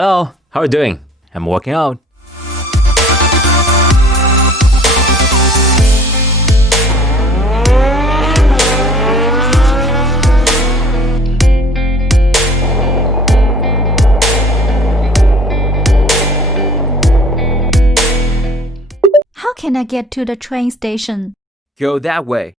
Hello, how are you doing? I'm working out. How can I get to the train station? Go that way.